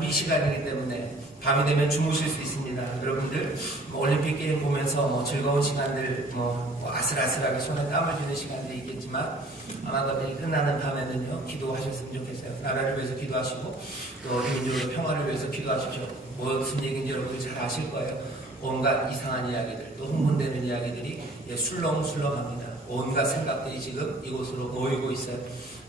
우리 시간이기 때문에 밤이 되면 주무실 수 있습니다. 여러분들 올림픽 게임 보면서 즐거운 시간들 아슬아슬하게 손에 땀을 쥐는 시간들이 있겠지만 아마 그 끝나는 밤에는요 기도하셨으면 좋겠어요. 나라를 위해서 기도하시고 또 민족의 평화를 위해서 기도하십시오. 무슨 얘기인지 여러분들이 잘 아실 거예요. 온갖 이상한 이야기들 또 흥분되는 이야기들이 술렁술렁합니다. 온갖 생각들이 지금 이곳으로 모이고 있어요.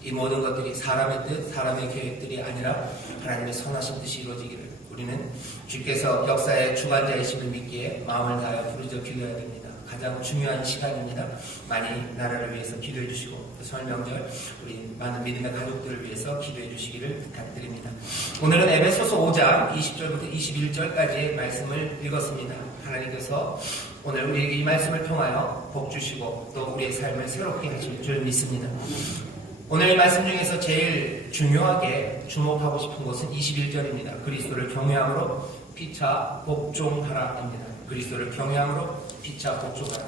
이 모든 것들이 사람의 뜻, 사람의 계획들이 아니라 하나님의 선하신 뜻이 이루어지기를 우리는 주께서 역사의 주관자이심을 믿기에 마음을 다하여 부르짖어 기도해야 됩니다. 가장 중요한 시간입니다. 많이 나라를 위해서 기도해 주시고 또 설 명절 우리 많은 믿음의 가족들을 위해서 기도해 주시기를 부탁드립니다. 오늘은 에베소서 5장 20절부터 21절까지의 말씀을 읽었습니다. 하나님께서 오늘 우리에게 이 말씀을 통하여 복 주시고 또 우리의 삶을 새롭게 하실 줄 믿습니다. 오늘 이 말씀 중에서 제일 중요하게 주목하고 싶은 것은 21절입니다. 그리스도를 경외함으로 피차 복종하라입니다. 그리스도를 경외함으로 피차 복종하라.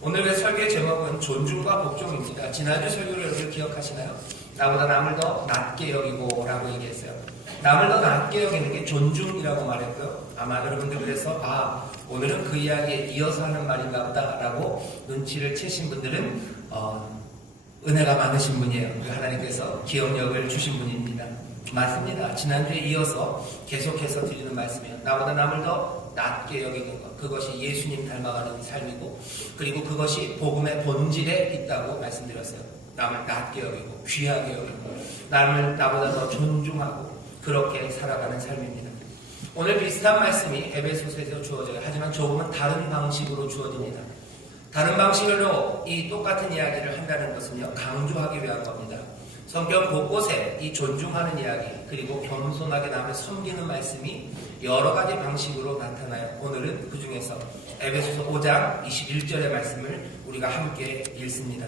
오늘의 설교의 제목은 존중과 복종입니다. 지난주 설교를 여러분 기억하시나요? 나보다 남을 더 낮게 여기고 라고 얘기했어요. 남을 더 낮게 여기는 게 존중이라고 말했고요. 아마 여러분들 그래서 오늘은 그 이야기에 이어서 하는 말인가 보다 라고 눈치를 채신 분들은 은혜가 많으신 분이에요. 하나님께서 기억력을 주신 분입니다. 맞습니다. 지난주에 이어서 계속해서 드리는 말씀이에요. 나보다 남을 더 낮게 여기는 것. 그것이 예수님 닮아가는 삶이고 그리고 그것이 복음의 본질에 있다고 말씀드렸어요. 남을 낮게 여기고 귀하게 여기고 나보다 더 존중하고 그렇게 살아가는 삶입니다. 오늘 비슷한 말씀이 에베소서에서 주어져요. 하지만 조금은 다른 방식으로 주어집니다. 다른 방식으로 이 똑같은 이야기를 한다는 것은요, 강조하기 위한 겁니다. 성경 곳곳에 이 존중하는 이야기, 그리고 겸손하게 남을 섬기는 말씀이 여러 가지 방식으로 나타나요. 오늘은 그 중에서 에베소서 5장 21절의 말씀을 우리가 함께 읽습니다.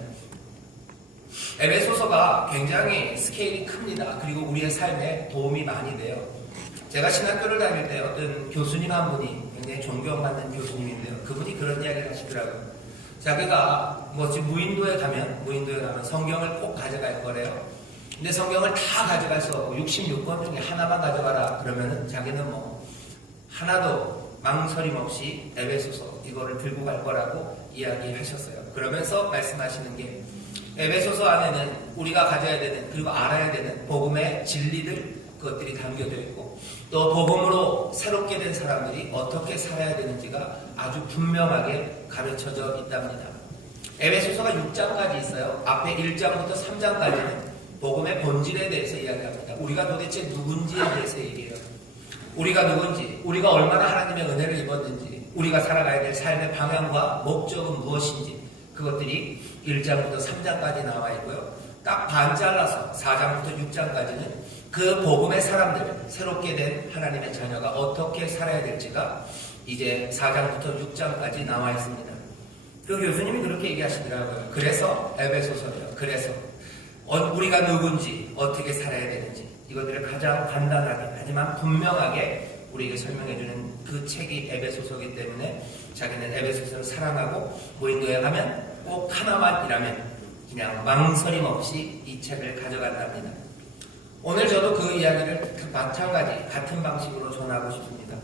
에베소서가 굉장히 스케일이 큽니다. 그리고 우리의 삶에 도움이 많이 돼요. 제가 신학교를 다닐 때 어떤 교수님 한 분이 굉장히 존경받는 교수님인데요. 그분이 그런 이야기를 하시더라고요. 자기가 지금 무인도에 가면 성경을 꼭 가져갈 거래요. 근데 성경을 다 가져갈 수 없고 66권 중에 하나만 가져가라 그러면은 자기는 하나도 망설임 없이 에베소서 이거를 들고 갈 거라고 이야기하셨어요. 그러면서 말씀하시는 게 에베소서 안에는 우리가 가져야 되는 그리고 알아야 되는 복음의 진리들 그것들이 담겨져 있고 또 복음으로 새롭게 된 사람들이 어떻게 살아야 되는지가 아주 분명하게 가르쳐져 있답니다. 에베소서가 6장까지 있어요. 앞에 1장부터 3장까지는 복음의 본질에 대해서 이야기합니다. 우리가 도대체 누군지에 대해서 얘기해요. 우리가 누군지, 우리가 얼마나 하나님의 은혜를 입었는지, 우리가 살아가야 될 삶의 방향과 목적은 무엇인지 그것들이 1장부터 3장까지 나와 있고요. 딱 반 잘라서 4장부터 6장까지는 그 복음의 사람들, 새롭게 된 하나님의 자녀가 어떻게 살아야 될지가 이제 4장부터 6장까지 나와 있습니다. 그 교수님이 그렇게 얘기하시더라고요. 그래서 에베소서예요. 그래서 우리가 누군지, 어떻게 살아야 되는지 이것들을 가장 간단하게 하지만 분명하게 우리에게 설명해주는 그 책이 에베소서이기 때문에 자기는 에베소서를 사랑하고 무인도에 가면 꼭 하나만이라면 그냥 망설임 없이 이 책을 가져간답니다. 오늘 저도 그 이야기를 마찬가지 같은 방식으로 전하고 싶습니다.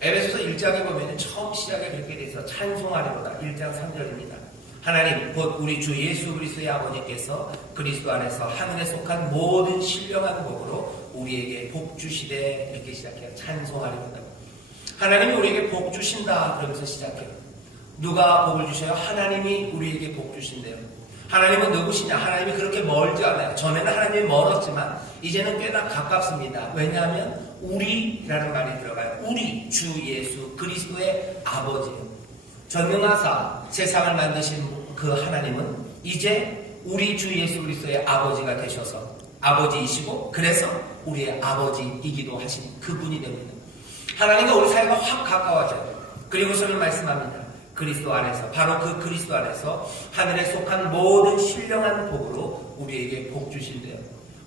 에베소서 1장에 보면 처음 시작에 그렇게 돼서 찬송하리로다 1장 3절입니다. 하나님 곧 우리 주 예수 그리스도의 아버지께서 그리스도 안에서 하늘에 속한 모든 신령한 복으로 우리에게 복 주시되 이렇게 시작해요. 찬송하리로다. 하나님이 우리에게 복 주신다 그러면서 시작해요. 누가 복을 주셔요? 하나님이 우리에게 복 주신대요. 하나님은 누구시냐? 하나님이 그렇게 멀지 않아요. 전에는 하나님이 멀었지만 이제는 꽤나 가깝습니다. 왜냐하면 우리라는 말이 들어가요. 우리 주 예수 그리스도의 아버지요. 전능하사 세상을 만드신 그 하나님은 이제 우리 주 예수 그리스도의 아버지가 되셔서 아버지이시고 그래서 우리의 아버지이기도 하신 그분이 됩니다. 하나님과 우리 사이가 확 가까워져요. 그리고서는 말씀합니다. 그리스도 안에서 바로 그 그리스도 안에서 하늘에 속한 모든 신령한 복으로 우리에게 복 주신대요.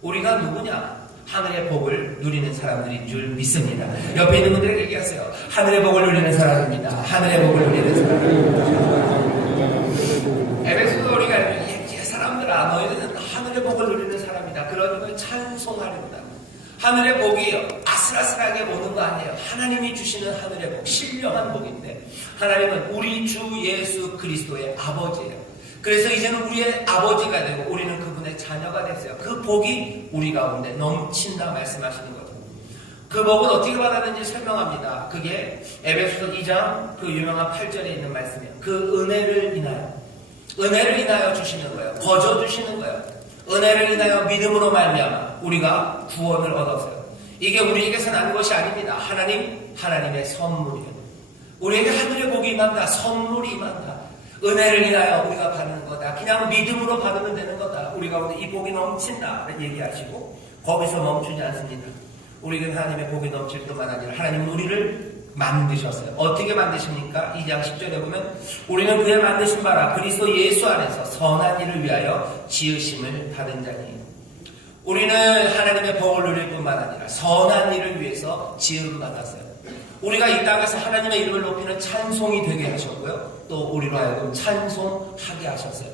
우리가 누구냐? 하늘의 복을 누리는 사람들인 줄 믿습니다. 옆에 있는 분들에게 얘기하세요. 하늘의 복을 누리는 사람입니다. 하늘의 복을 누리는 사람입니다. 에베소서 우리가 사람들아 너희는 하늘의 복을 누리는 사람이다. 그런 걸 찬송하리로다. 하늘의 복이요, 아슬아슬하게 오는 거 아니에요. 하나님이 주시는 하늘의 복, 신령한 복인데 하나님은 우리 주 예수 그리스도의 아버지예요. 그래서 이제는 우리의 아버지가 되고 우리는 그분의 자녀가 됐어요. 그 복이 우리 가운데 넘친다 말씀하시는 거죠. 그 복은 어떻게 받았는지 설명합니다. 그게 에베소서 2장 그 유명한 8절에 있는 말씀이에요. 그 은혜를 인하여 주시는 거예요. 거저 주시는 거예요. 은혜를 인하여 믿음으로 말미암아 우리가 구원을 얻었어요. 이게 우리에게서 난 것이 아닙니다. 하나님의 선물이에요. 우리에게 하늘의 복이 임한다. 선물이 임한다. 은혜를 인하여 우리가 받는 거다. 그냥 믿음으로 받으면 되는 거다. 우리 가운데 이 복이 넘친다 얘기하시고 거기서 멈추지 않습니다. 우리에게 하나님의 복이 넘칠 뿐만 아니라 하나님은 우리를 만드셨어요. 어떻게 만드십니까? 2장 10절에 보면 우리는 그의 만드신 바라 그리스도 예수 안에서 선한 일을 위하여 지으심을 받은 자니. 우리는 하나님의 복을 누릴 뿐만 아니라 선한 일을 위해서 지음 받았어요. 우리가 이 땅에서 하나님의 이름을 높이는 찬송이 되게 하셨고요. 또 우리로 하여금 찬송하게 하셨어요.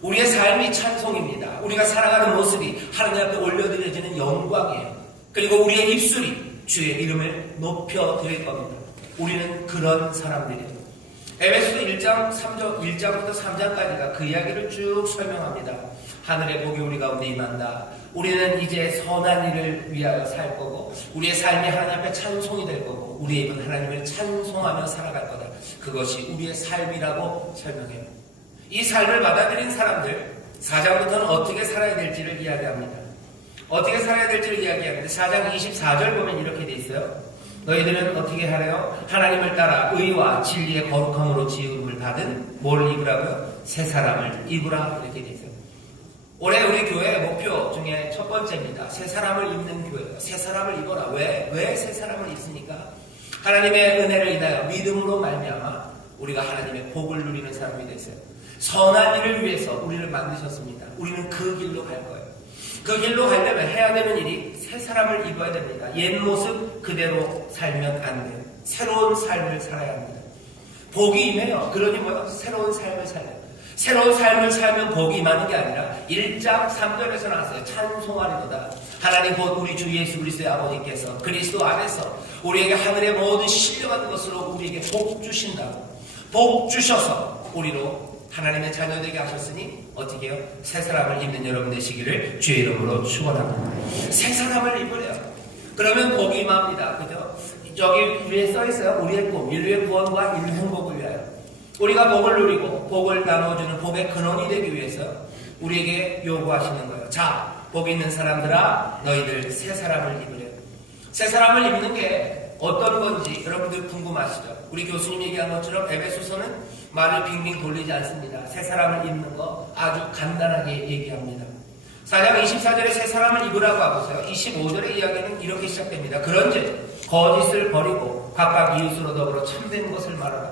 우리의 삶이 찬송입니다. 우리가 살아가는 모습이 하나님 앞에 올려드려지는 영광이에요. 그리고 우리의 입술이 주의 이름을 높여드릴 겁니다. 우리는 그런 사람들이에요. 에베소서 1장부터 3장까지가 그 이야기를 쭉 설명합니다. 하늘의 복이 우리 가운데 임한다. 우리는 이제 선한 일을 위하여 살 거고 우리의 삶이 하나님 앞에 찬송이 될 거고 우리의 입은 하나님을 찬송하며 살아갈 거다. 그것이 우리의 삶이라고 설명해요. 이 삶을 받아들인 사람들 4장부터는 어떻게 살아야 될지를 이야기합니다. 어떻게 살아야 될지를 이야기하는데 4장 24절 보면 이렇게 돼 있어요. 너희들은 어떻게 하래요? 하나님을 따라 의와 진리의 거룩함으로 지음을 받은 뭘 입으라고요? 새 사람을 입으라 이렇게 돼 있어요. 올해 우리 교회 목표 중에 첫 번째입니다. 새 사람을 입는 교회예요. 새 사람을 입어라. 왜 새 사람을 입습니까? 하나님의 은혜를 인하여 믿음으로 말미암아 우리가 하나님의 복을 누리는 사람이 됐어요. 선한 일을 위해서 우리를 만드셨습니다. 우리는 그 길로 갈 거예요. 그 길로 가려면 해야 되는 일이 새 사람을 입어야 됩니다. 옛 모습 그대로 살면 안 돼요. 새로운 삶을 살아야 합니다. 복이 임해요. 그러니 뭐요? 새로운 삶을 살아요. 새로운 삶을 살면 복이 임하는 게 아니라 1장 3절에서 나왔어요. 찬송하리로다. 하나님 곧 우리 주 예수 그리스도의 아버지께서 그리스도 안에서 우리에게 하늘의 모든 신령한 것으로 우리에게 복 주신다고. 복 주셔서 우리로 하나님의 자녀 되게 하셨으니 어떻게 해요? 새 사람을 입는 여러분 되시기를 주의 이름으로 축원합니다. 새 사람을 입으래요. 그러면 복이 임합니다. 그죠? 저기 위에 써 있어요. 우리의 꿈, 인류의 구원과 인류 행복을 위하여. 우리가 복을 누리고 복을 나눠주는 복의 근원이 되기 위해서 우리에게 요구하시는 거예요. 자, 복 있는 사람들아, 너희들 새 사람을 입으래요. 새 사람을 입는 게 어떤 건지 여러분들 궁금하시죠? 우리 교수님 얘기한 것처럼 에베소서는 말을 빙빙 돌리지 않습니다. 새 사람을 입는 거 아주 간단하게 얘기합니다. 4장 24절에 새 사람을 입으라고 하고서요. 25절의 이야기는 이렇게 시작됩니다. 그런즉 거짓을 버리고 각각 이웃으로 더불어 참된 것을 말하라.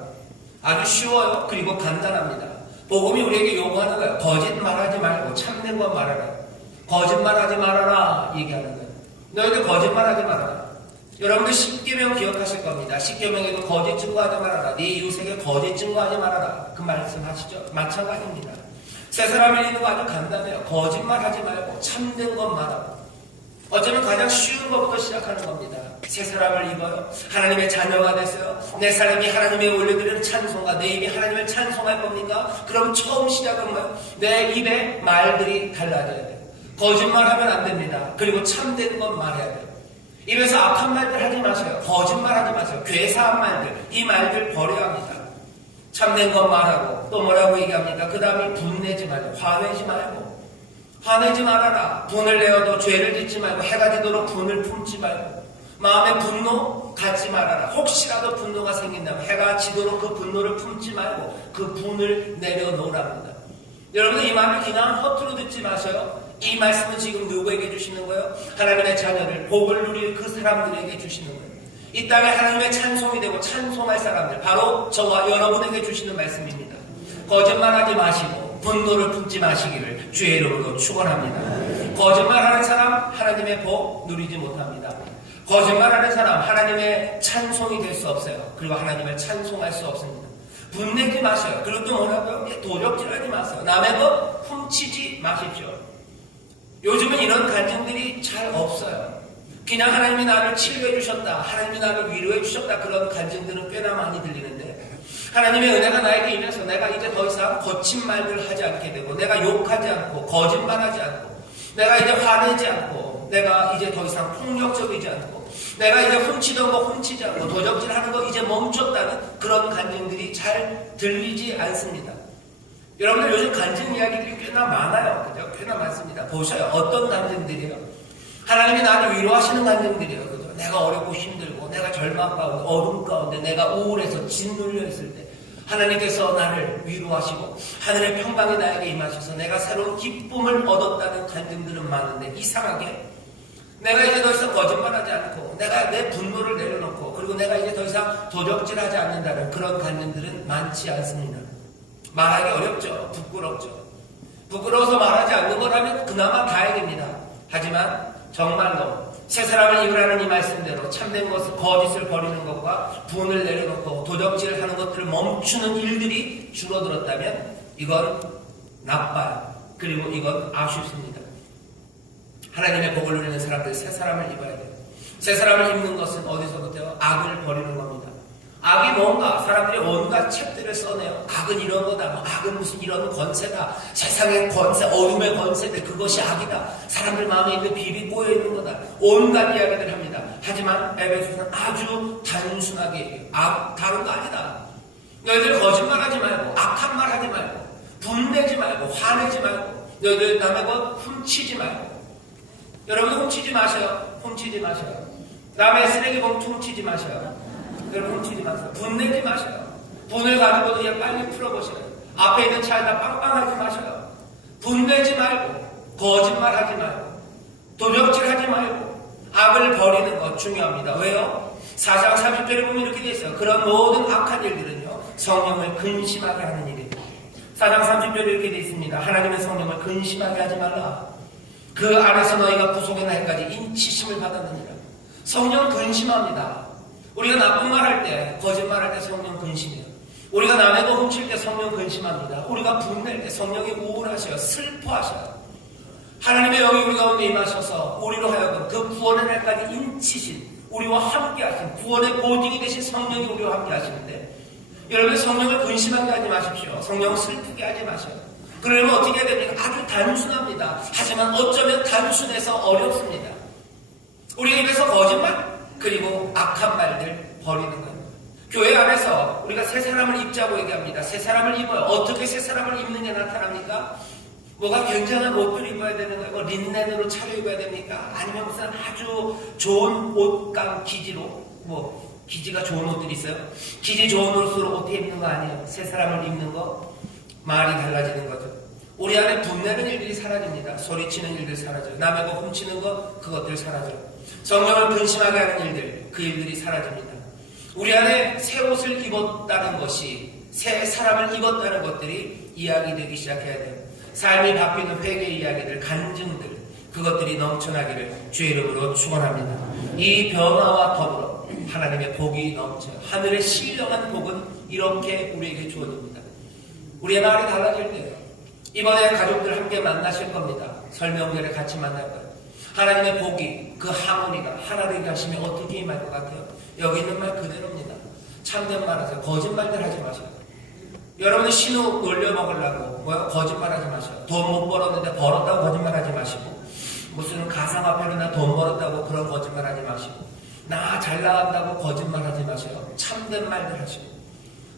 아주 쉬워요. 그리고 간단합니다. 복음이 우리에게 요구하는 거예요. 거짓말하지 말고 참된 것 말하라. 거짓말하지 말아라 얘기하는 거예요. 너희들 거짓말하지 말아라. 여러분들 10계명 기억하실 겁니다. 10계명에도 거짓 증거하지 말아라. 네 이웃에게 거짓 증거하지 말아라. 그 말씀 하시죠? 마찬가지입니다. 새 사람을 입는 거 아주 간단해요. 거짓말하지 말고 참된 것 말하라. 어쩌면 가장 쉬운 것부터 시작하는 겁니다. 새 사람을 입어요. 하나님의 자녀가 됐어요. 내 삶이 하나님의 올려드리는 찬송가, 내 입이 하나님을 찬송할 겁니까? 그럼 처음 시작은 뭐예요? 내 입의 말들이 달라져야 돼요. 거짓말하면 안 됩니다. 그리고 참된 것 말해야 돼요. 입에서 악한 말들 하지 마세요. 거짓말하지 마세요. 괴사한 말들, 이 말들 버려야 합니다. 참된 것 말하고 또 뭐라고 얘기합니까? 그 다음에 분내지 말고 화내지 말고 화내지 말아라. 분을 내어도 죄를 짓지 말고 해가 지도록 분을 품지 말고 마음에 분노 갖지 말아라. 혹시라도 분노가 생긴다면 해가 지도록 그 분노를 품지 말고 그 분을 내려놓으랍니다. 여러분들 이 말을 그냥 허투루 듣지 마셔요. 이 말씀은 지금 누구에게 주시는 거예요? 하나님의 자녀를 복을 누릴 그 사람들에게 주시는 거예요. 이 땅에 하나님의 찬송이 되고 찬송할 사람들 바로 저와 여러분에게 주시는 말씀입니다. 거짓말하지 마시고 분노를 품지 마시기를 주의 이름으로 축원합니다. 거짓말하는 사람 하나님의 복 누리지 못합니다. 거짓말하는 사람 하나님의 찬송이 될 수 없어요. 그리고 하나님을 찬송할 수 없습니다. 분내지 마세요. 그리고 또 뭐라고요? 도적질하지 마세요. 남의 것 훔치지 마십시오. 요즘은 이런 간증들이 잘 없어요. 그냥 하나님이 나를 치료해 주셨다, 하나님이 나를 위로해 주셨다, 그런 간증들은 꽤나 많이 들리는데, 하나님의 은혜가 나에게 임해서 내가 이제 더 이상 거친 말들 하지 않게 되고, 내가 욕하지 않고 거짓말하지 않고, 내가 이제 화내지 않고, 내가 이제 더 이상 폭력적이지 않고, 내가 이제 훔치던 거 훔치지 않고, 도적질하는 거 이제 멈췄다는 그런 간증들이 잘 들리지 않습니다. 여러분들 요즘 간증 이야기들이 꽤나 많아요. 그죠? 꽤나 많습니다. 보셔요. 어떤 간증들이에요? 하나님이 나를 위로하시는 간증들이에요. 그죠? 내가 어렵고 힘들고, 내가 절망 가운데, 어둠 가운데, 내가 우울해서 짓눌려 있을 때, 하나님께서 나를 위로하시고, 하늘의 평강이 나에게 임하셔서 내가 새로운 기쁨을 얻었다는 간증들은 많은데, 이상하게, 내가 이제 더 이상 거짓말하지 않고, 내가 내 분노를 내려놓고, 그리고 내가 이제 더 이상 도적질하지 않는다는 그런 간증들은 많지 않습니다. 말하기 어렵죠. 부끄럽죠. 부끄러워서 말하지 않는 거라면 그나마 다행입니다. 하지만 정말로 새 사람을 입으라는 이 말씀대로 참된 것을, 거짓을 버리는 것과 분을 내려놓고 도적질을 하는 것들을 멈추는 일들이 줄어들었다면 이건 나빠요. 그리고 이건 아쉽습니다. 하나님의 복을 누리는 사람들, 새 사람을 입어야 돼요. 새 사람을 입는 것은 어디서부터요? 악을 버리는 겁니다. 악이 뭔가? 사람들이 온갖 책들을 써내요. 악은 이런 거다. 뭐 악은 무슨 이런 권세다. 세상의 권세, 어둠의 권세들, 그것이 악이다. 사람들 마음에 있는 비비 꼬여 있는 거다. 온갖 이야기들 합니다. 하지만 에베소서는 아주 단순하게 얘기해요. 다른 거 아니다. 너희들 거짓말하지 말고, 악한 말 하지 말고, 분내지 말고, 화내지 말고, 너희들 남의 것 훔치지 말고. 여러분 훔치지 마셔요. 훔치지 마셔요. 남의 쓰레기 봉투 훔치지 마셔요. 여러분 훔치지 마세요. 분내지 마셔요. 분을 가지고도 그냥 빨리 풀어보셔요. 앞에 있는 차에다 빵빵하지 마셔요. 분내지 말고, 거짓말하지 말고, 도적질하지 말고, 악을 버리는 것 중요합니다. 왜요? 4장 30절에 보면 이렇게 되어 있어요. 그런 모든 악한 일들은요, 성령을 근심하게 하는 일이에요. 4장 30절에 이렇게 되어 있습니다. 하나님의 성령을 근심하게 하지 말라. 그 안에서 너희가 구속의 날까지 인치심을 받았느니라. 성령 근심합니다. 우리가 나쁜 말 할 때, 거짓말 할 때 성령 근심해요. 우리가 남의 거 훔칠 때 성령 근심합니다. 우리가 분낼 때 성령이 우울하셔요. 슬퍼하셔요. 하나님의 영이 우리 가운데 임하셔서 우리로 하여금 그 구원의 날까지 인치신, 우리와 함께 하신, 구원의 보증이 되신 성령이 우리와 함께 하시는데, 여러분 성령을 근심하게 하지 마십시오. 성령을 슬프게 하지 마셔요. 그러면 어떻게 해야 됩니까? 아주 단순합니다. 하지만 어쩌면 단순해서 어렵습니다. 우리 입에서 거짓말, 그리고 악한 말들 버리는 겁니다. 교회 안에서 우리가 새 사람을 입자고 얘기합니다. 새 사람을 입어요. 어떻게 새 사람을 입는 게 나타납니까? 뭐가 굉장한 옷을 입어야 되는 거예요? 뭐 린넨으로 차려입어야 됩니까? 아니면 무슨 아주 좋은 옷감 기지로, 뭐 기지가 좋은 옷들이 있어요? 기지 좋은 옷으로 옷 입는 거 아니에요. 새 사람을 입는 거, 말이 달라지는 거죠. 우리 안에 분내는 일들이 사라집니다. 소리치는 일들 사라져요. 남의 거 훔치는 것, 그것들 사라져요. 성령을 근심하게 하는 일들, 그 일들이 사라집니다. 우리 안에 새 옷을 입었다는 것이, 새 사람을 입었다는 것들이 이야기되기 시작해야 돼요. 삶이 바뀌는 회개 이야기들, 간증들, 그것들이 넘쳐나기를 주의 이름으로 축원합니다. 이 변화와 더불어 하나님의 복이 넘쳐요. 하늘의 신령한 복은 이렇게 우리에게 주어집니다. 우리의 마을이 달라질 때요. 이번에 가족들 함께 만나실 겁니다. 설명절에 같이 만날 거예요. 하나님의 복이, 그 하모니가 하나 되게 하시면 어떻게 임할 것 같아요? 여기 있는 말 그대로입니다. 참된 말 하세요. 거짓말들 하지 마세요. 여러분들 신호 놀려먹으려고 거짓말하지 마세요. 돈 못 벌었는데 벌었다고 거짓말하지 마시고, 무슨 가상화폐로 나 돈 벌었다고 그런 거짓말하지 마시고, 나 잘 나간다고 거짓말하지 마세요. 참된 말들 하시고,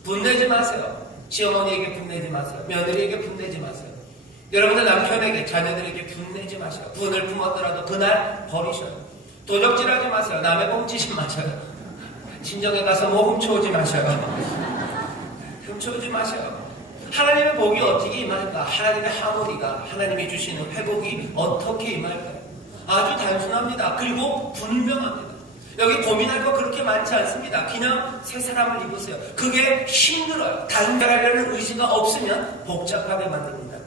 분내지 마세요. 시어머니에게 분내지 마세요. 며느리에게 분내지 마세요. 여러분들 남편에게, 자녀들에게 분내지 마세요. 분을 품었더라도 그날 버리셔요. 도적질하지 마세요. 남의 훔치지 마세요. 친정에 가서 뭐 훔쳐오지 마세요. 훔쳐오지 마세요. 하나님의 복이 어떻게 임할까? 하나님의 하모니가, 하나님이 주시는 회복이 어떻게 임할까요? 아주 단순합니다. 그리고 분명합니다. 여기 고민할 거 그렇게 많지 않습니다. 그냥 새 사람을 입으세요. 그게 힘들어요. 단결하려는 의지가 없으면 복잡하게 만듭니다.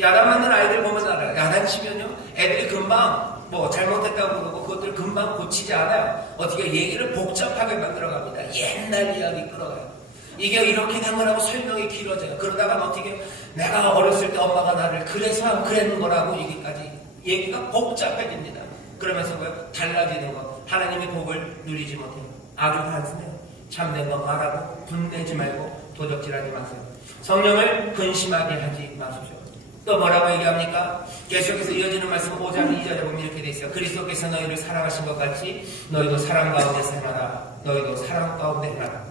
야단 맞는 아이들 보면 알아요. 야단치면요, 애들이 금방 뭐 잘못했다고 그러고 그것들 금방 고치지 않아요. 어떻게 얘기를 복잡하게 만들어갑니다. 옛날 이야기 끌어가요. 이게 이렇게 된 거라고 설명이 길어져요. 그러다가 어떻게 내가 어렸을 때 엄마가 나를 그래서 그랬는 거라고 얘기가 복잡해집니다. 그러면서 뭐요? 달라지는 것, 하나님의 복을 누리지 못해요. 아주 단순해요. 참된 거 말하고 분내지 말고 도적질하지 마세요. 성령을 근심하게 하지 마십시오. 또 뭐라고 얘기합니까? 계속해서 이어지는 말씀 5장 2절에 보면 이렇게 돼 있어요. 그리스도께서 너희를 사랑하신 것 같이 너희도 사랑 가운데 생활하라. 너희도 사랑 가운데 행하라.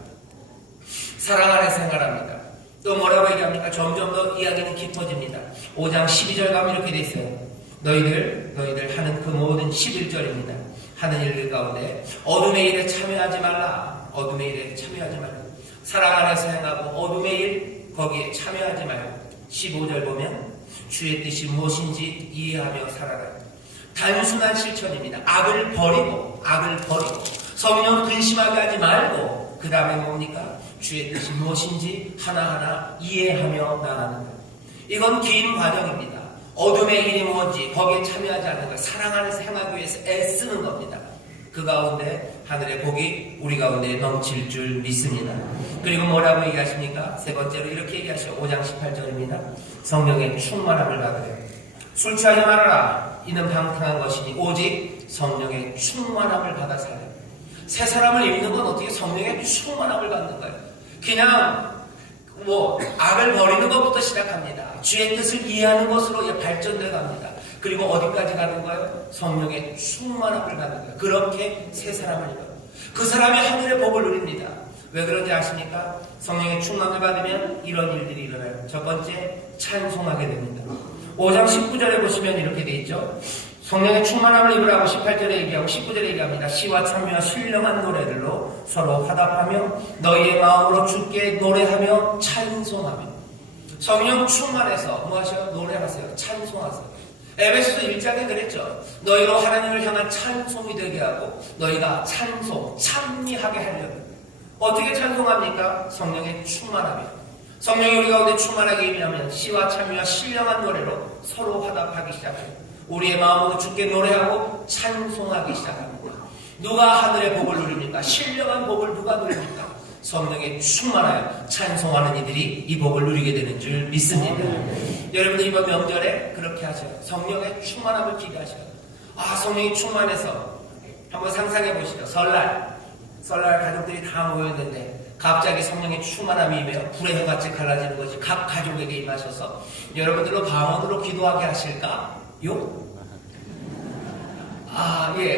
사랑 안에 생활합니다. 또 뭐라고 얘기합니까? 점점 더 이야기는 깊어집니다. 5장 12절 가면 이렇게 돼 있어요. 너희들 하는 그 모든 11절입니다. 하는 일들 가운데 어둠의 일에 참여하지 말라. 어둠의 일에 참여하지 말라. 사랑 안에서 행하고 어둠의 일 거기에 참여하지 말고 15절 보면 주의 뜻이 무엇인지 이해하며 살아라. 단순한 실천입니다. 악을 버리고 성령 근심하게 하지 말고 그 다음에 뭡니까? 주의 뜻이 무엇인지 하나하나 이해하며 나가는 것. 이건 긴 과정입니다. 어둠의 일이 뭔지 거기에 참여하지 않는 것, 사랑 안에서 행하기 위해서 애쓰는 겁니다. 그 가운데 하늘의 복이 우리 가운데 넘칠 줄 믿습니다. 그리고 뭐라고 얘기하십니까? 세 번째로 이렇게 얘기하시죠. 5장 18절입니다. 성령의 충만함을 받으려 술 취하지 말아라. 이는 방탕한 것이니 오직 성령의 충만함을 받아 살려. 새 사람을 입는 건 어떻게 성령의 충만함을 받는 거예요? 그냥 악을 버리는 것부터 시작합니다. 주의 뜻을 이해하는 것으로 발전돼 갑니다. 그리고 어디까지 가는 거예요? 성령의 충만함을 받는 거예요. 그렇게 새 사람을 입어요. 그 사람이 하늘의 복을 누립니다. 왜 그런지 아십니까? 성령의 충만함을 받으면 이런 일들이 일어나요. 첫 번째, 찬송하게 됩니다. 5장 19절에 보시면 이렇게 돼 있죠. 성령의 충만함을 입으라고 18절에 얘기하고 19절에 얘기합니다. 시와 찬미와 신령한 노래들로 서로 화답하며 너희의 마음으로 주께 노래하며 찬송하며. 성령 충만해서 뭐 하셔요? 노래하세요. 찬송하세요. 에베소서 1장에 그랬죠. 너희로 하나님을 향한 찬송이 되게 하고 너희가 찬미하게 하려면 어떻게 찬송합니까? 성령의 충만함이. 성령이 우리 가운데 충만하게 임하면 시와 찬미와 신령한 노래로 서로 화답하기 시작해요. 우리의 마음으로 주께 노래하고 찬송하기 시작합니다. 누가 하늘의 복을 누립니까? 신령한 복을 누가 누립니까? 성령에 충만하여 찬송하는 이들이 이 복을 누리게 되는 줄 믿습니다. 여러분들 이번 명절에 그렇게 하셔요. 성령의 충만함을 기대하셔요. 성령이 충만해서 한번 상상해 보시죠. 설날 가족들이 다 모였는데 갑자기 성령의 충만함이 임해요. 불의 혀같이 갈라지는 것이 각 가족에게 임하셔서 여러분들로 방언으로 기도하게 하실까요?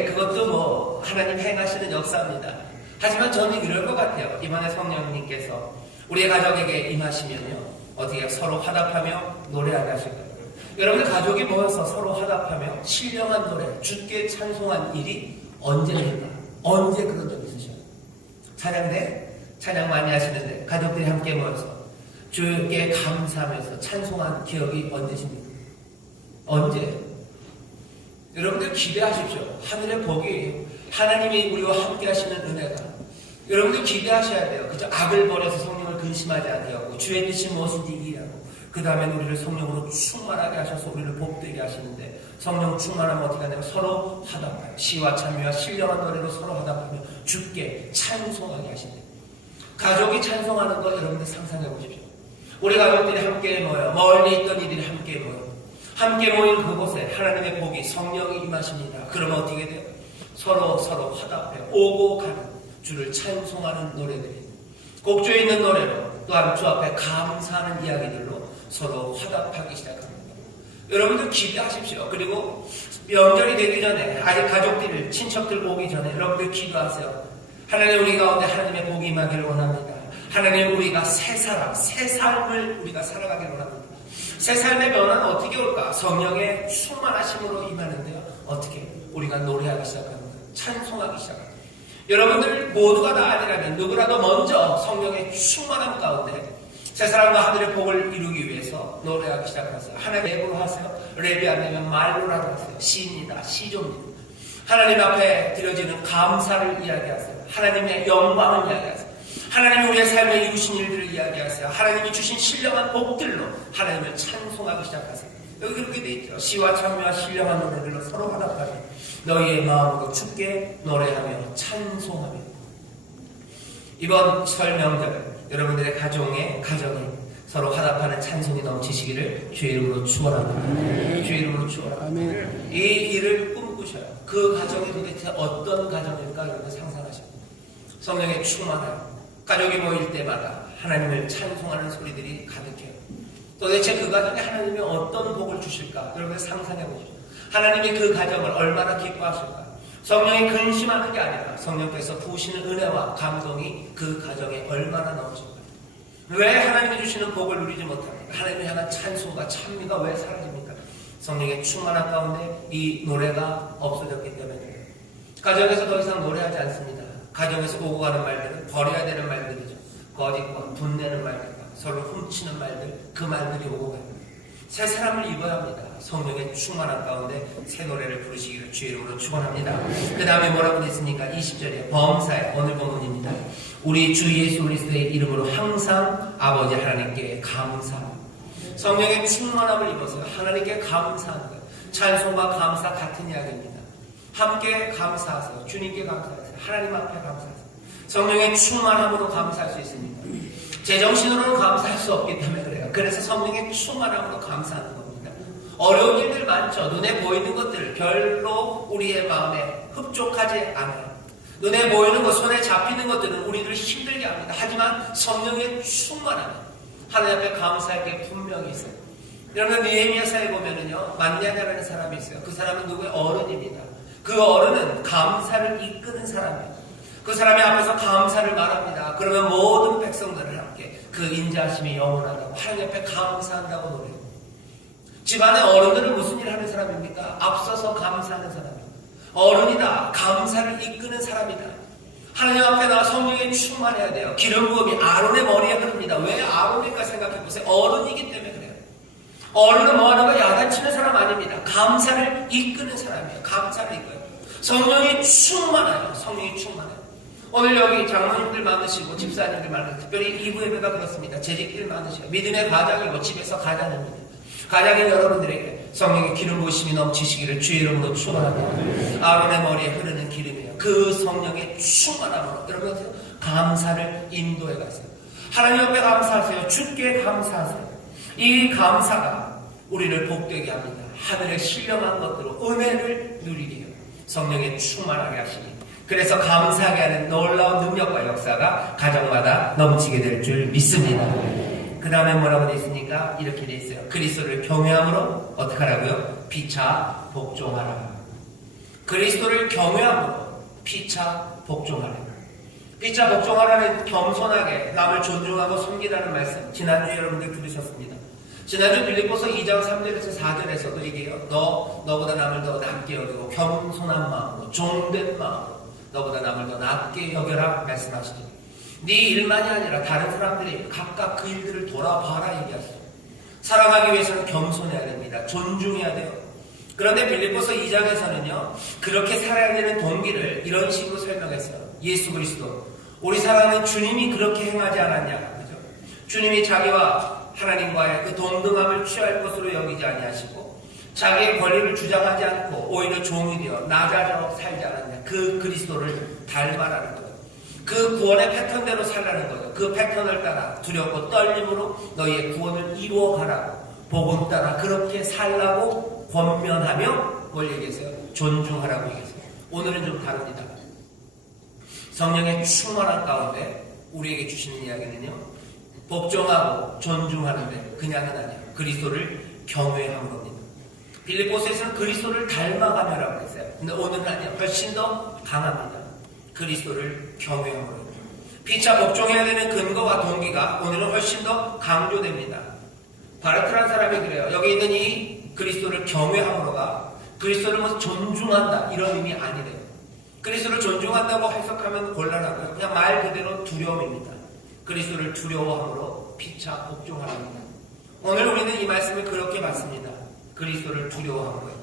그것도 하나님 행하시는 역사입니다. 하지만 저는 이럴 것 같아요. 이번에 성령님께서 우리의 가족에게 임하시면요. 어떻게 해요? 서로 화답하며 노래하게 하실 거예요. 여러분들 가족이 모여서 서로 화답하며 신령한 노래, 주께 찬송한 일이 언제 될까? 언제 그런 적 있으셔요? 찬양 많이 하시는데 가족들이 함께 모여서 주께 감사하면서 찬송한 기억이 언제십니까? 언제? 여러분들 기대하십시오. 하늘의 복이 하나님이 우리와 함께 하시는 은혜가 여러분들 기대하셔야 돼요. 그저 악을 버려서 성령을 근심하지 않게 하고 주의 뜻이 무엇인지 이해하고 그 다음에 우리를 성령으로 충만하게 하셔서 우리를 복되게 하시는데 성령 충만하면 어떻게 하냐면 서로 화답하여 시와 찬미와 신령한 노래로 서로 화답하며 주께 찬송하게 하신대. 가족이 찬송하는 거 여러분들 상상해 보십시오. 우리 가족들이 함께 모여 멀리 있던 이들이 함께 모여 함께 모인 그곳에 하나님의 복이 성령이 임하십니다. 그러면 어떻게 돼요? 서로 화답해 오고 가는 주를 찬송하는 노래들이 곡조에 있는 노래로 또한 주 앞에 감사하는 이야기들로 서로 화답하기 시작합니다. 여러분들 기대하십시오. 그리고 명절이 되기 전에 아직 가족들, 친척들 오기 전에 여러분들 기도하세요. 하나님 우리 가운데 하나님의 복이 임하기를 원합니다. 하나님 우리가 새 삶을 우리가 살아가기를 원합니다. 새 삶의 변화는 어떻게 올까? 성령의 충만하심으로 임하는데요. 어떻게? 우리가 노래하기 시작합니다. 찬송하기 시작합니다. 여러분들 모두가 다 아니라면 누구라도 먼저 성령의 충만함 가운데 새 사람과 하늘의 복을 이루기 위해서 노래하기 시작하세요. 하나님 랩으로 하세요. 랩이 안 되면 말로라도 하세요. 시입니다. 시조입니다. 하나님 앞에 드려지는 감사를 이야기하세요. 하나님의 영광을 이야기하세요. 하나님이 우리의 삶에 이루신 일들을 이야기하세요. 하나님이 주신 신령한 복들로 하나님을 찬송하기 시작하세요. 여기 그렇게 돼 있죠. 시와 찬미와 신령한 노래들로 서로 화답하며 너희의 마음으로 주께 노래하며 찬송하며. 이번 설 명절 여러분들의 가정에 서로 화답하는 찬송이 넘치시기를 주의 이름으로 축원합니다. 주의 이름으로 축원합니다. 이 일을 꿈꾸셔요. 그 가정이 도대체 어떤 가정일까 여러분 상상하십니다. 성령에 충만하여 가족이 모일 때마다 하나님을 찬송하는 소리들이 가득해요. 도대체 그 가정에 하나님이 어떤 복을 주실까 여러분 상상해 보십시오. 하나님이 그 가정을 얼마나 기뻐하실까. 성령이 근심하는 게 아니라 성령께서 부으시는 은혜와 감동이 그 가정에 얼마나 넘칠까. 왜 하나님이 주시는 복을 누리지 못합니까? 하나님을 향한 찬송과 찬미가 왜 사라집니까? 성령의 충만한 가운데 이 노래가 없어졌기 때문에 가정에서 더 이상 노래하지 않습니다. 가정에서 오고 가는 말들은 버려야 되는 말들이죠. 거짓과 분내는 말들과 서로 훔치는 말들, 그 말들이 오고 가요. 새 사람을 입어야 합니다. 성령의 충만한 가운데 새 노래를 부르시기를 주의 이름으로 축원합니다. 그 다음에 뭐라고 됐습니까? 20절에 범사에 오늘 본문입니다. 우리 주 예수 그리스도의 이름으로 항상 아버지 하나님께 감사합니다. 성령의 충만함을 입어서 하나님께 감사하는 거예요. 찬송과 감사 같은 이야기입니다. 함께 감사하세요. 주님께 감사하세요. 하나님 앞에 감사하세요. 성령의 충만함으로 감사할 수 있습니다. 제정신으로는 감사할 수 없기 때문에 그래요. 그래서 성령의 충만함으로 감사하는 겁니다. 어려운 일들 많죠. 눈에 보이는 것들 별로 우리의 마음에 흡족하지 않아요. 눈에 보이는 것, 손에 잡히는 것들은 우리를 힘들게 합니다. 하지만 성령의 충만함은 하나님 앞에 감사할 게 분명히 있어요. 여러분 느헤미야서에 보면은요 만냐냐라는 사람이 있어요. 그 사람은 누구의 어른입니다. 그 어른은 감사를 이끄는 사람이에요. 그 사람의 앞에서 감사를 말합니다. 그러면 모든 백성들을 함께 그 인자하심이 영원하다고 하나님 앞에 감사한다고 노래해요. 집안의 어른들은 무슨 일을 하는 사람입니까? 앞서서 감사하는 사람입니다. 어른이다. 감사를 이끄는 사람이다. 하나님 앞에 나와 성령에 충만해야 돼요. 기름 부음이 아론의 머리에 흐릅니다. 왜 아론일까 생각해보세요. 어른이기 때문에 그래요. 어른은 뭐하는 거야? 야단치는 사람 아닙니다. 감사를 이끄는 사람이에요. 감사를 이끌어요. 성령이 충만해요. 성령이 충만해요. 오늘 여기 장로님들 많으시고 집사님들 많으시고 특별히 2부 예배가 그렇습니다. 재직들 많으시고 믿음의 가장이고 집에서 가장입니다. 가장인 여러분들에게 성령의 기름 부으심이 넘치시기를 주의 이름으로 축원합니다. 아론의 머리에 흐르는 기름이에요. 그 성령의 충만함으로 여러분 감사를 인도해 가세요. 하나님 앞에 감사하세요. 주께 감사하세요. 이 감사가 우리를 복되게 합니다. 하늘에 신령한 것으로 은혜를 누리게 해요. 성령에 충만하게 하시니 그래서 감사하게 하는 놀라운 능력과 역사가 가정마다 넘치게 될 줄 믿습니다. 그 다음에 뭐라고 되어 있습니까? 이렇게 되어 있어요. 그리스도를 경외함으로 어떻게 하라고요? 피차 복종하라. 그리스도를 경외함으로 피차 복종하라. 피차 복종하라는 겸손하게 남을 존중하고 섬기라는 말씀 지난주에 여러분들 들으셨습니다. 지난주 빌립보서 2장 3절에서 4절에서도 얘기해요. 너보다 남을 더 낮게 여기고 겸손한 마음으로 종된 마음으로 너보다 남을 더 낮게 여겨라 말씀하시죠. 네 일만이 아니라 다른 사람들이 각각 그 일들을 돌아봐라 얘기하시죠. 사랑하기 위해서는 겸손해야 됩니다. 존중해야 돼요. 그런데 빌립보서 2장에서는요 그렇게 살아야 되는 동기를 이런 식으로 설명했어요. 예수 그리스도 우리 사랑하는 주님이 그렇게 행하지 않았냐. 그죠? 주님이 자기와 하나님과의 그 동등함을 취할 것으로 여기지 아니하시고 자기의 권리를 주장하지 않고 오히려 종이 되어 낮아져 살지 않았냐. 그 그리스도를 닮아라는 거죠. 그 구원의 패턴대로 살라는 거죠. 그 패턴을 따라 두렵고 떨림으로 너희의 구원을 이루어가라고 복음 따라 그렇게 살라고 권면하며 뭘 얘기했어요? 존중하라고 얘기했어요. 오늘은 좀 다릅니다. 성령의 충만한 가운데 우리에게 주시는 이야기는요 복종하고 존중하는데 그냥은 아니에요. 그리스도를 경외하는 겁니다. 빌립보서에서는 그리스도를 닮아가며라고 했어요. 근데 오늘은 아니에요. 훨씬 더 강합니다. 그리스도를 경외함으로. 피차 복종해야 되는 근거와 동기가 오늘은 훨씬 더 강조됩니다. 바르트라는 사람이 그래요. 여기 있는 이 그리스도를 경외함으로가 그리스도를 뭐 존중한다 이런 의미 아니래요. 그리스도를 존중한다고 해석하면 곤란하고요. 그냥 말 그대로 두려움입니다. 그리스도를 두려워함으로 피차 복종하랍니다. 오늘 우리는 이 말씀을 그렇게 받습니다. 그리스도를 두려워한 거예요.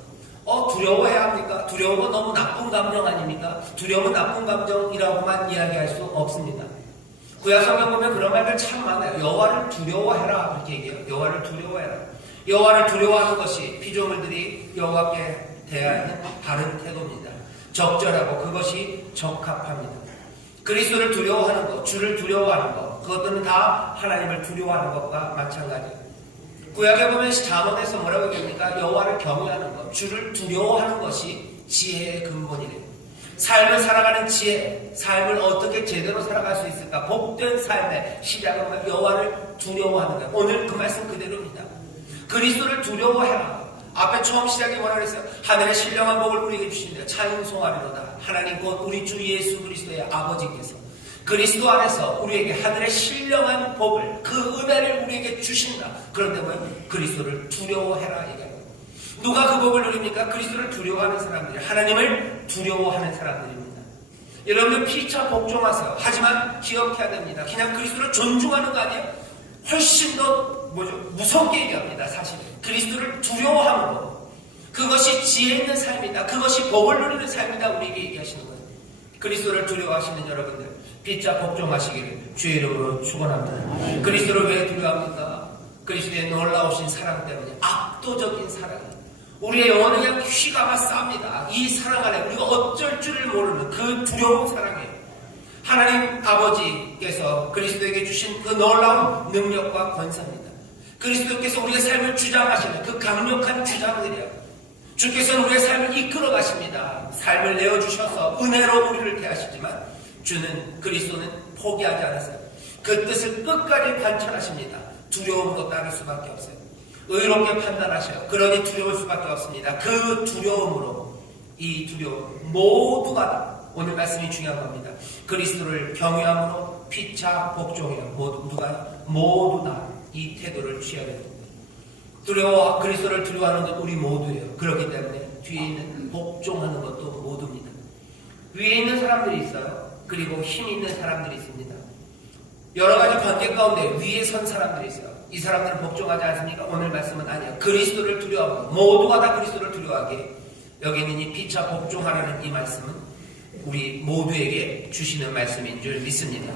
두려워해야 합니까? 두려움은 너무 나쁜 감정 아닙니까? 두려움은 나쁜 감정이라고만 이야기할 수 없습니다. 구약 성경 보면 그런 말들 참 많아요. 여호와를 두려워해라 이렇게 얘기해요. 여호와를 두려워해라. 여호와를 두려워하는 것이 피조물들이 여호와께 대하는 바른 태도입니다. 적절하고 그것이 적합합니다. 그리스도를 두려워하는 것, 주를 두려워하는 것, 그것들은 다 하나님을 두려워하는 것과 마찬가지예요. 구약에 보면 잠언에서 뭐라고 얘기합니까? 여호와를 경외하는 것, 주를 두려워하는 것이 지혜의 근본이래요. 삶을 살아가는 지혜, 삶을 어떻게 제대로 살아갈 수 있을까? 복된 삶의 시작은 여호와를 두려워하는 거예요. 오늘 그 말씀 그대로입니다. 그리스도를 두려워해라. 앞에 처음 시작이 뭐라 그랬어요? 하늘의 신령한 복을 우리에게 주신다. 찬송하리로다. 하나님 곧 우리 주 예수 그리스도의 아버지께서 그리스도 안에서 우리에게 하늘의 신령한 복을, 그 은혜를 우리에게 주신다. 그런데 뭐예요? 그리스도를 두려워해라 얘기합니다. 누가 그 복을 누립니까? 그리스도를 두려워하는 사람들이, 하나님을 두려워하는 사람들입니다. 여러분들 피차 복종하세요. 하지만 기억해야 됩니다. 그냥 그리스도를 존중하는 거 아니에요? 훨씬 더 무섭게 얘기합니다. 사실 그리스도를 두려워함으로, 그것이 지혜 있는 삶이다. 그것이 복을 누리는 삶이다. 우리에게 얘기하시는 거예요. 그리스도를 두려워하시는 여러분들, 피차 복종하시기를 주의 이름으로 축원합니다. 그리스도를 왜 두려워합니까? 그리스도의 놀라우신 사랑 때문에, 압도적인 사랑, 우리의 영혼은 그냥 휘가마 쌉니다. 이 사랑 안에 우리가 어쩔 줄을 모르는 그 두려운 사랑이에요. 하나님 아버지께서 그리스도에게 주신 그 놀라운 능력과 권세입니다. 그리스도께서 우리의 삶을 주장하시는 그 강력한 주장들이에요. 주께서는 우리의 삶을 이끌어 가십니다. 삶을 내어주셔서 은혜로 우리를 대하시지만 주는, 그리스도는 포기하지 않았어요. 그 뜻을 끝까지 관철하십니다. 두려움으로 따를 수밖에 없어요. 의롭게 판단하셔요. 그러니 두려울 수밖에 없습니다. 그 두려움으로, 이 두려움 모두가 다, 오늘 말씀이 중요한 겁니다. 그리스도를 경외함으로 피차 복종해요. 모두 다 이 태도를 취해야 됩니다. 그리스도를 두려워하는 것 우리 모두예요. 그렇기 때문에 뒤에 있는 복종하는 것도 모두입니다. 위에 있는 사람들이 있어요. 그리고 힘 있는 사람들이 있습니다. 여러 가지 관계 가운데 위에 선 사람들이 있어요. 이 사람들은 복종하지 않습니까? 오늘 말씀은 아니에요. 그리스도를 두려워하고, 모두가 다 그리스도를 두려워하게, 여기 있는 이 피차 복종하라는 이 말씀은 우리 모두에게 주시는 말씀인 줄 믿습니다.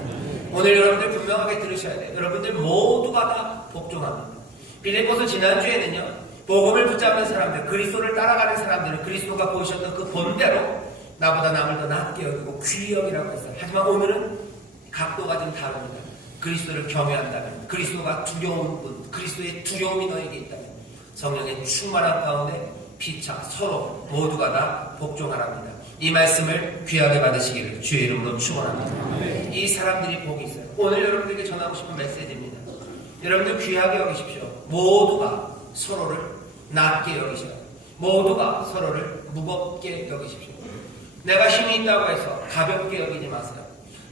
오늘 여러분들 분명하게 들으셔야 돼요. 여러분들 모두가 다 복종합니다. 빌립보서 지난주에는요, 복음을 붙잡는 사람들, 그리스도를 따라가는 사람들은 그리스도가 보이셨던 그 본대로 나보다 남을 더 낮게 여기고 귀히 여기라고 했어요. 하지만 오늘은 각도가 좀 다릅니다. 그리스도를 경외한다면, 그리스도가 두려운 분, 그리스도의 두려움이 너에게 있다면, 성령의 충만한 가운데 피차 서로 모두가 다 복종하랍니다. 이 말씀을 귀하게 받으시기를 주의 이름으로 축원합니다. 이 사람들이 복이 있어요. 오늘 여러분들에게 전하고 싶은 메시지입니다. 여러분들 귀하게 여기십시오. 모두가 서로를 낮게 여기셔요. 모두가 서로를 무겁게 여기십시오. 내가 힘이 있다고 해서 가볍게 여기지 마세요.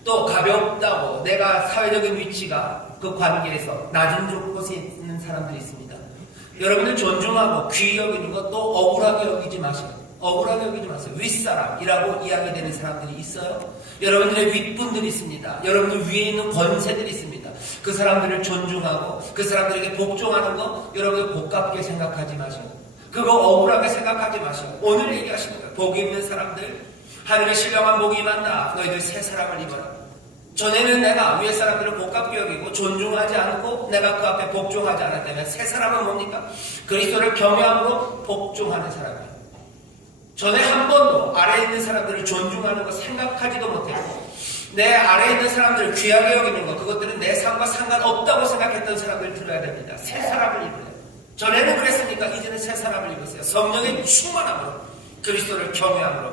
또 가볍다고 내가 사회적인 위치가 그 관계에서 낮은 곳에 있는 사람들이 있습니다. 여러분들 존중하고 귀히 여기는 것도 억울하게 여기지 마세요. 억울하게 여기지 마세요. 윗사람이라고 이야기되는 사람들이 있어요. 여러분들의 윗분들이 있습니다. 여러분들 위에 있는 권세들이 있습니다. 그 사람들을 존중하고 그 사람들에게 복종하는 거 여러분들 고깝게 생각하지 마세요. 그거 억울하게 생각하지 마세요. 오늘 얘기하시는 거예요. 복이 있는 사람들, 하늘의 신령한 복이 임한다. 너희들 새 사람을 입어라. 전에는 내가 위에 사람들을 고깝게 여기고 존중하지 않고 내가 그 앞에 복종하지 않았다면 새 사람은 뭡니까? 그리스도를 경외함으로 복종하는 사람이에요. 전에 한 번도 아래에 있는 사람들을 존중하는 거 생각하지도 못했고 내 아래에 있는 사람들을 귀하게 여기는 거, 그것들은 내 삶과 상관없다고 생각했던 사람들을 들어야 됩니다. 새 사람을 입어요. 전에는 그랬으니까 이제는 새 사람을 입었어요. 성령의 충만함으로, 그리스도를 경외함으로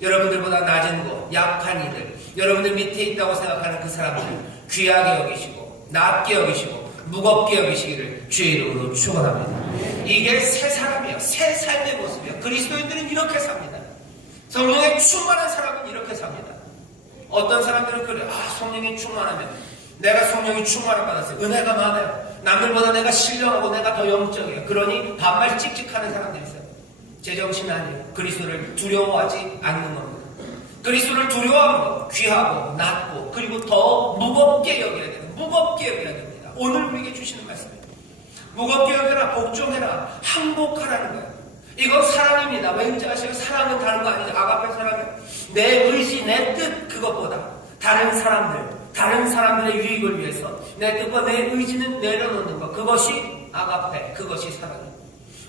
여러분들보다 낮은 거, 약한 이들, 여러분들 밑에 있다고 생각하는 그 사람들을 귀하게 여기시고 낮게 여기시고 무겁게 여기시기를 주의 이름으로 축원합니다. 이게 새 사람이에요. 새 삶의 모습이에요. 그리스도인들은 이렇게 삽니다. 성령에 충만한 사람은 이렇게 삽니다. 어떤 사람들은 그래요. 성령이 충만하면, 내가 성령이 충만을 받았어요. 은혜가 많아요. 남들보다 내가 신령하고 내가 더 영적이에요. 그러니 반말 찍찍하는 사람들이 있어요. 제정신 아니에요. 그리스도를 두려워하지 않는 겁니다. 그리스도를 두려워하고 귀하고 낮고 그리고 더 무겁게 여겨야 돼요. 무겁게 여겨야 됩니다. 오늘 우리에게 주시는 말씀입니다. 무겁게 여겨라, 복종해라, 항복하라는 거예요. 이건 사랑입니다. 왠지 아시고 사랑은 다른 거 아니죠. 아가페 사랑은 내 의지, 내 뜻, 그것보다 다른 사람들의 유익을 위해서 내 뜻과 내 의지는 내려놓는 것, 그것이 아가페, 그것이 사랑입니다.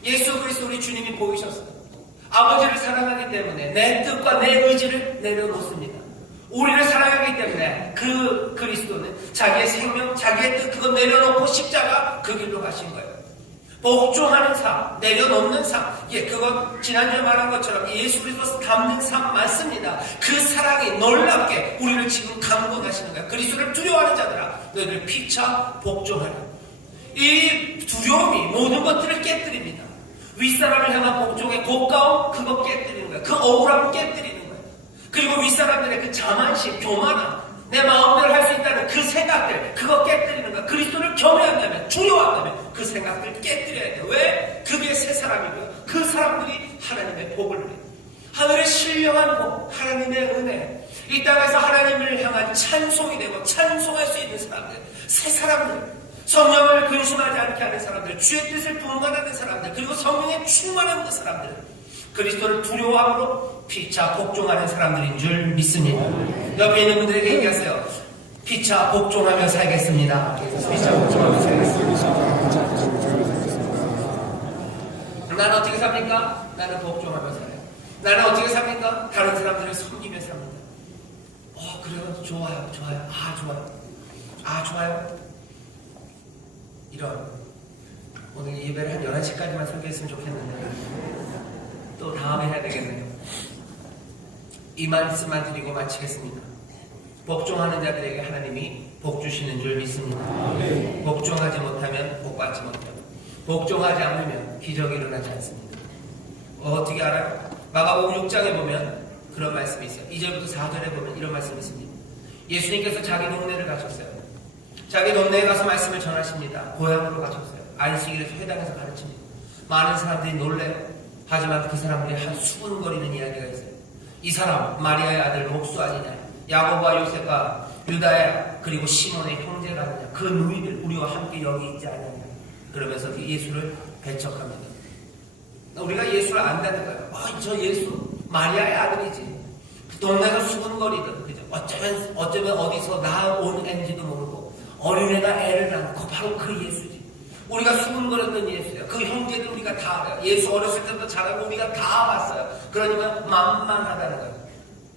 예수 그리스도 우리 주님이 보이셨어요. 아버지를 사랑하기 때문에 내 뜻과 내 의지를 내려놓습니다. 우리를 사랑하기 때문에 그 그리스도는 자기의 생명, 자기의 뜻 그거 내려놓고 십자가 그 길로 가신 거예요. 복종하는 삶, 내려놓는 삶. 예, 그건 지난주에 말한 것처럼 예수 그리스도 닮는 삶 맞습니다. 그 사랑이 놀랍게 우리를 지금 강권하시는 거야. 그리스도를 두려워하는 자들아, 너희들 피차 복종하라. 이 두려움이 모든 것들을 깨뜨립니다. 윗사람을 향한 복종의 고가움, 그거 깨뜨리는 거야. 그 억울함을 깨뜨리는 거야. 그리고 윗사람들의 그 자만심, 교만함, 내 마음대로 할 수 있다는 그 생각들, 그거 깨뜨리는 거야. 그리스도를 경외한다면, 두려워한다면 그 생각들 깨뜨려야 돼. 왜? 그게 새 사람이고요. 그 사람들이 하나님의 복을 누려요. 하늘의 신령한 복, 하나님의 은혜, 이 땅에서 하나님을 향한 찬송이 되고 찬송할 수 있는 사람들, 새 사람들, 성령을 근심하지 않게 하는 사람들, 주의 뜻을 분간하는 사람들, 그리고 성령에 충만한 그 사람들, 그리스도를 두려워함으로 피차 복종하는 사람들인 줄 믿습니다. 옆에 있는 분들에게 얘기하세요. 피차 복종하며 살겠습니다. 피차 복종하며 살겠습니다. 나는 어떻게 삽니까? 나는 복종하며 살아요. 나는 어떻게 삽니까? 다른 사람들을 섬기며 삽니다. 그래요? 좋아요. 좋아요. 좋아요. 좋아요. 이런, 오늘 예배를 한 11시까지만 설교했으면 좋겠는데 또 다음에 해야 되겠네요. 이 말씀만 드리고 마치겠습니다. 복종하는 자들에게 하나님이 복 주시는 줄 믿습니다. 복종하지 못하면 복 받지 못해요. 복종하지 않으면 기적이 일어나지 않습니다. 어떻게 알아요? 마가복음 6장에 보면 그런 말씀이 있어요. 2절부터 4절에 보면 이런 말씀이 있습니다. 예수님께서 자기 동네를 가셨어요. 자기 동네에 가서 말씀을 전하십니다. 고향으로 가셨어요. 안식일에서 회당에서 가르칩니다. 많은 사람들이 놀래요. 하지만 그 사람들이 한 수군거리는 이야기가 있어요. 이 사람 마리아의 아들 목수 아니냐, 야고보와 요셉과 유다야, 그리고 시몬의 형제가 아니냐, 그 누이들 우리와 함께 여기 있지 않느냐, 그러면서 예수를 배척합니다. 우리가 예수를 안다는 거예요. 저 예수 마리아의 아들이지. 그 동네에서 수군거리든, 그죠? 어쩌면 어디서 나온 앤지도 모르고 어린애가 애를 낳고 바로 그 예수지. 우리가 수군거렸던 예수야. 그 형제들 우리가 다 알아요. 예수 어렸을 때부터 자라고 우리가 다 봤어요. 그러니까 만만하다는 거예요.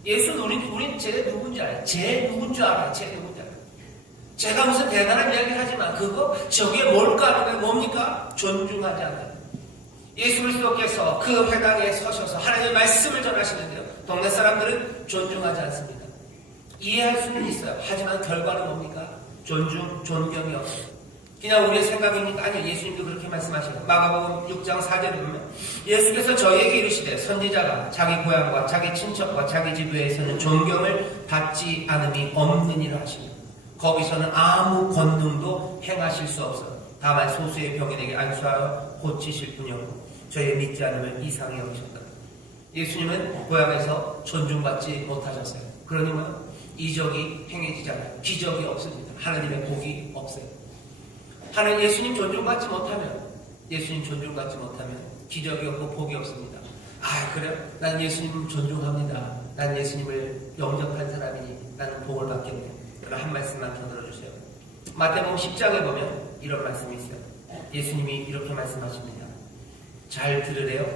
예수는 우린 쟤 누군지 알아요. 쟤 누군지 알아요. 제가 무슨 대단한 이야기를 하지만 저게 뭘까 하는 게 뭡니까? 존중하지 않아요. 예수 그리스도께서 그 회당에 서셔서 하나님의 말씀을 전하시는데요. 동네 사람들은 존중하지 않습니다. 이해할 수는 있어요. 하지만 결과는 뭡니까? 존경이 없어요. 그냥 우리의 생각입니까? 아니요. 예수님도 그렇게 말씀하시고 마가복음 6장 4절에 보면 예수께서 저희에게 이르시되 선지자가 자기 고향과 자기 친척과 자기 지부에서는 존경을 받지 않음이 없느니라 하시며 거기서는 아무 권능도 행하실 수 없어요. 다만 소수의 병인에게 안수하여 고치실 뿐이었고 저희의 믿지 않음을 이상히 여기셨다. 예수님은 고향에서 존중받지 못하셨어요. 그러니까 이적이 행해지지 않아요. 기적이 없습니다. 하나님의 복이 없어요. 예수님 존중받지 못하면 기적이 없고 복이 없습니다. 그래요? 난 예수님 존중합니다. 난 예수님을 영접한 사람이니 나는 복을 받겠네. 그럼 한 말씀만 더 들어주세요. 마태복음 10장에 보면 이런 말씀이 있어요. 예수님이 이렇게 말씀하십니다. 잘 들으래요.